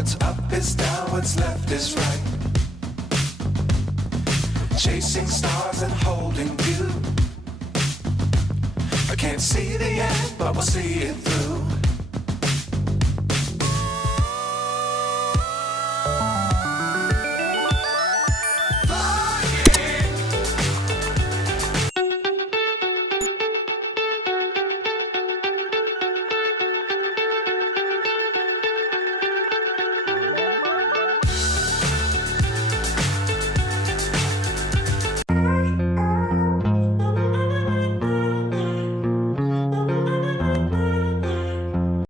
What's up is down, what's left is right. Chasing stars and holding you. I can't see the end, but we'll see it through.